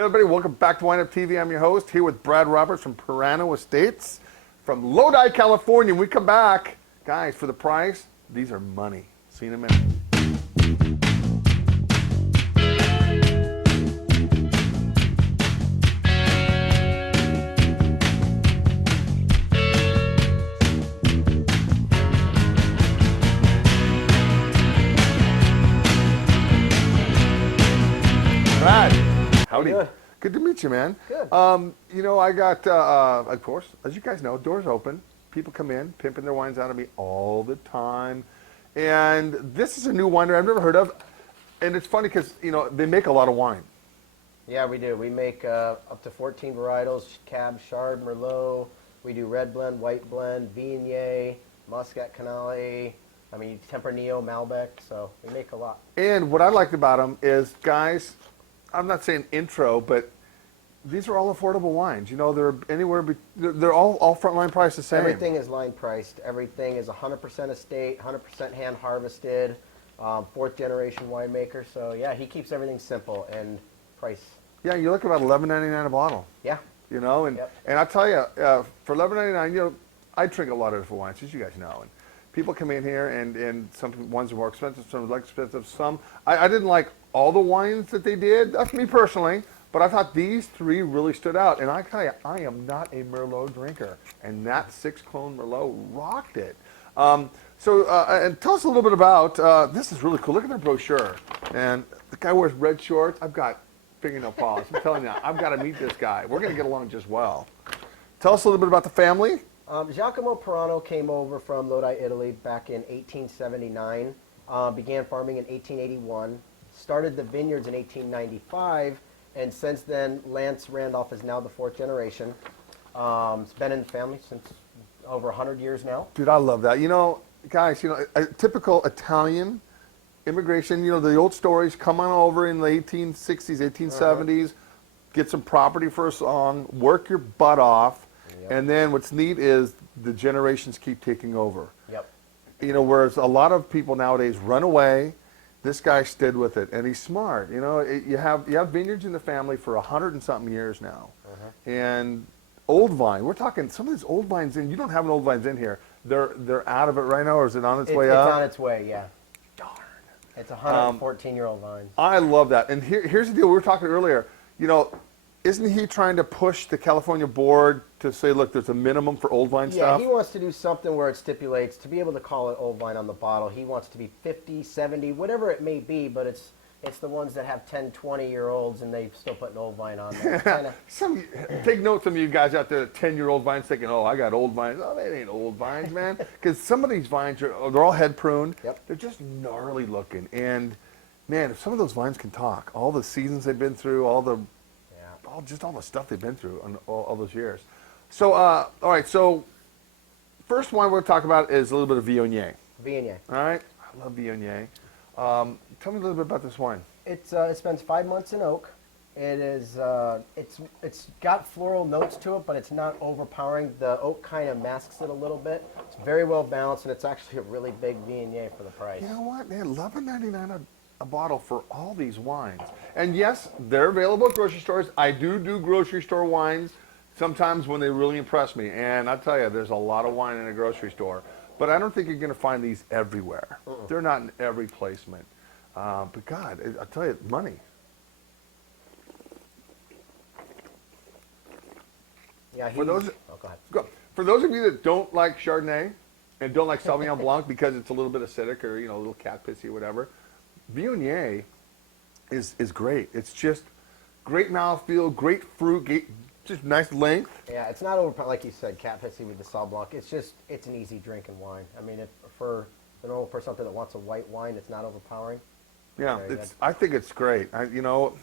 Hey everybody, welcome back to WineupTV. I'm your host, here with Brad Roberts from Peirano Estates from Lodi, California. When we come back, guys, for the price, these are money. See you in a minute. Brad, howdy. Good to meet you, man. Good. You know, I got, of course, as you guys know, doors open. People come in, pimping their wines out of me all the time. And this is a new winery I've never heard of. And it's funny because, you know, they make a lot of wine. Yeah, we do. We make up to 14 varietals, Cab, Chard, Merlot. We do red blend, white blend, Viognier, Muscat, Canale. I mean, Tempranillo, Malbec. So we make a lot. And what I liked about them is, guys, I'm not saying intro, but these are all affordable wines. You know, they're anywhere, they're all frontline priced the same. Everything is line priced. Everything is 100% estate, 100% hand harvested, fourth generation winemaker. So yeah, he keeps everything simple and price. Yeah, you look about $11.99 a bottle. Yeah. You know, and I tell you, for $11.99, you know, I drink a lot of different wines, as you guys know. And people come in here, and some ones are more expensive, some are less expensive. Some I didn't like all the wines that they did. That's me personally. But I thought these three really stood out. And I tell you, I am not a Merlot drinker. And that 6-clone Merlot rocked it. And tell us a little bit about, this is really cool. Look at their brochure. And the guy wears red shorts. I've got fingernail polish. I'm telling you, I've got to meet this guy. We're going to get along just well. Tell us a little bit about the family. Giacomo Peirano came over from Lodi, Italy back in 1879, began farming in 1881, started the vineyards in 1895, and since then, Lance Randolph is now the fourth generation. It's been in the family since over 100 years now. Dude, I love that. You know, guys, you know, a typical Italian immigration, you know, the old stories, come on over in the 1860s, 1870s, get some property for a song, work your butt off, and then what's neat is the generations keep taking over. Yep. You know, whereas a lot of people nowadays run away, this guy stood with it, and he's smart. You know, you have vineyards in the family for 100 and something years now, and old vine. We're talking some of these old vines in. You don't have an old vines in here. They're out of it right now, or is it on its way up? It's on its way, yeah. Darn. It's 114-year-old vines. I love that. And here's the deal. We were talking earlier. You know, isn't he trying to push the California board to say, look, there's a minimum for old vine stuff? Yeah, he wants to do something where it stipulates to be able to call it old vine on the bottle. He wants to be 50, 70, whatever it may be, but it's the ones that have 10, 20-year-olds and they still put an old vine on there. Take note, some of you guys out there, 10-year-old vines thinking, oh, I got old vines. Oh, they ain't old vines, man. Because some of these vines, they're all head pruned. Yep. They're just gnarly looking. And, man, if some of those vines can talk, all the seasons they've been through, all the stuff they've been through on all those years. So, all right, so first wine we're going to talk about is a little bit of Viognier. Viognier. All right, I love Viognier. Tell me a little bit about this wine. It spends 5 months in oak. It is it's got floral notes to it, but it's not overpowering. The oak kind of masks it a little bit. It's very well balanced, and it's actually a really big Viognier for the price. You know what, man? $11.99 a bottle for all these wines. And yes, they're available at grocery stores. I do grocery store wines sometimes when they really impress me. And I tell you, there's a lot of wine in a grocery store. But I don't think you're going to find these everywhere. They're not in every placement. But God, I tell you, money. Yeah, For those, go ahead. For those of you that don't like Chardonnay and don't like Sauvignon Blanc because it's a little bit acidic or, you know, a little cat pissy or whatever, Viognier is great. It's just great mouthfeel, great fruit, just nice length. Yeah, it's not over, like you said, cat pissy with the Sauv Blanc. It's an easy drinking wine. I mean, for the normal person something that wants a white wine, it's not overpowering. Yeah, I think it's great. You know,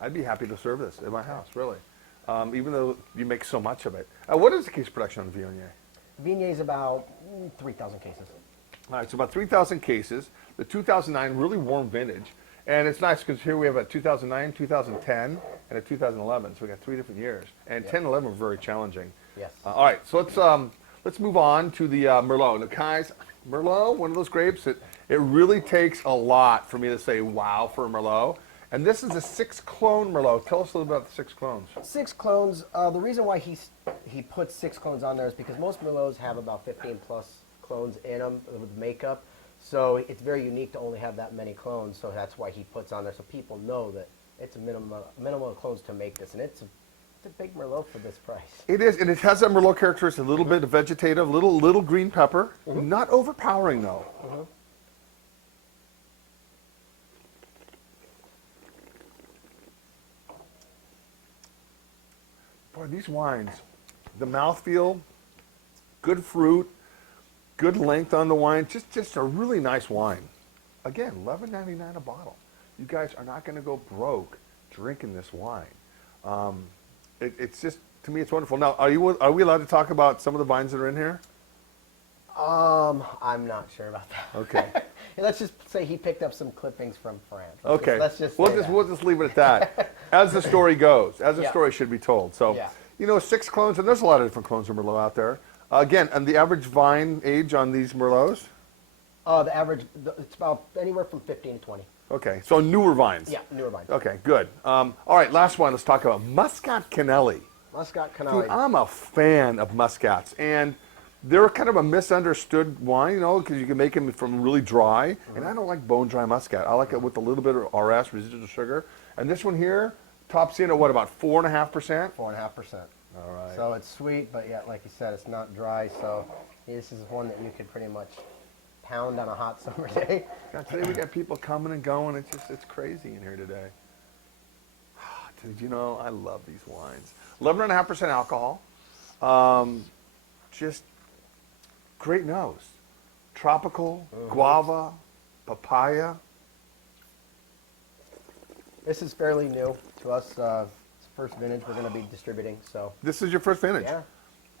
I'd be happy to serve this at my house, really, even though you make so much of it. What is the case production on Viognier? Viognier is about 3,000 cases. All right, so about 3,000 cases. The 2009 really warm vintage. And it's nice because here we have a 2009, 2010, and a 2011. So we got 3 different years. And 10 and 11 were very challenging. Yes. All right, so let's move on to the Merlot. Now, guys, Merlot, one of those grapes, it really takes a lot for me to say wow for a Merlot. And this is a 6-clone Merlot. Tell us a little about the 6 clones. 6 clones. The reason why he puts 6 clones on there is because most Merlots have about 15 plus clones in them with makeup. So it's very unique to only have that many clones. So that's why he puts on there, so people know that it's a minimum of clones to make this, and it's a big Merlot for this price. It is, and it has that Merlot characteristic, a little bit of vegetative, little green pepper, not overpowering though. Boy, these wines, the mouthfeel, good fruit, good length on the wine, just a really nice wine. Again, $11.99 a bottle. You guys are not going to go broke drinking this wine. It's just, to me, it's wonderful. Now, are we allowed to talk about some of the vines that are in here? I'm not sure about that. Okay. Let's just say he picked up some clippings from France. Okay. Let's just we'll just leave it at that. As the story goes, as the Yeah. story should be told. So, Yeah. 6 clones, and there's a lot of different clones of Merlot out there. Again, and the average vine age on these Merlots? The average, it's about anywhere from 15 to 20. Okay, so newer vines. Yeah, newer vines. Okay, good. All right, last one. Let's talk about Muscat Canelli. Muscat Dude, Canelli. I'm a fan of Muscats, and they're kind of a misunderstood wine, because you can make them from really dry, and I don't like bone dry Muscat. I like it with a little bit of RS, residual sugar. And this one here tops in at what, about 4.5%? 4.5%. All right. So it's sweet, but yeah, like you said, it's not dry. So this is one that you could pretty much pound on a hot summer day. Today we got people coming and going. It's crazy in here today. Dude, I love these wines. 11.5% alcohol. Just great nose. Tropical, guava, papaya. This is fairly new to us. It's the first vintage we're going to be distributing. So This is your first vintage? yeah,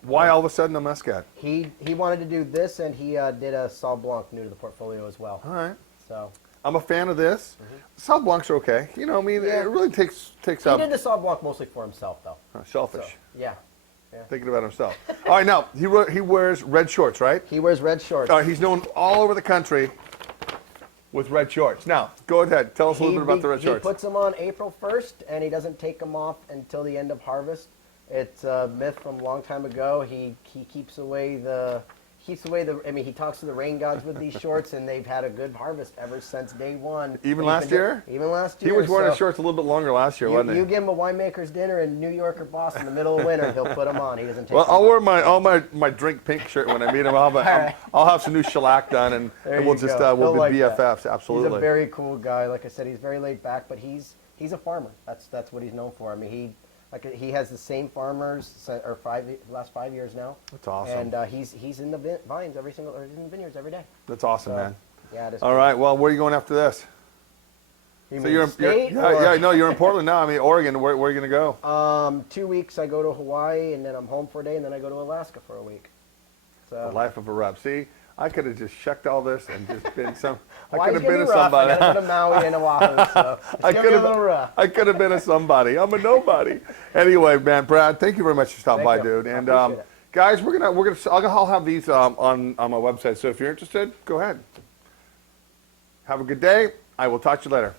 Why all of a sudden a Muscat? he wanted to do this, and he did a Sauv Blanc new to the portfolio as well. All right. So I'm a fan of this. Sauv Blancs are okay. Yeah. It really takes he up. did the Sauv Blanc mostly for himself, though. Selfish. So, yeah. Thinking about himself. All right, now, he wears red shorts, right? He wears red shorts. All right, he's known all over the country with red shorts. Now, go ahead. Tell us a little bit about the red shorts. He puts them on April 1st, and he doesn't take them off until the end of harvest. It's a myth from a long time ago. He keeps away the. He talks to the rain gods with these shorts, and they've had a good harvest ever since day one. Even last year? Even last year. He was wearing his shorts a little bit longer last year, wasn't he? You give him a winemaker's dinner in New York or Boston in the middle of winter, he'll put them on. He doesn't take Well, them I'll off. wear my drink pink shirt when I meet him. I'll have some new shellac done, and There we'll you just go. we'll He'll be like that. BFFs. Absolutely. He's a very cool guy. Like I said, he's very laid back, but he's a farmer. That's what he's known for. I mean, he has the same farmers last 5 years now. That's awesome. And he's in the vineyards every day. That's awesome, So, man. Yeah, it is. All right. Well, where are you going after this? You So mean you're state, or- you're in Portland now. I mean, Oregon. Where are you going to go? 2 weeks I go to Hawaii, and then I'm home for a day, and then I go to Alaska for a week. So The life of a rep. See, I could have just checked all this and just been some. I Hawaii's could have gonna been be a rough. I somebody. gotta go to Maui and Oahu, so it's I gonna could be a little rough. I could have been a somebody. I'm a nobody. Anyway, man, Brad, thank you very much for stopping by, Thank you. dude. I And appreciate it. guys, I'll have these on my website. So if you're interested, go ahead. Have a good day. I will talk to you later.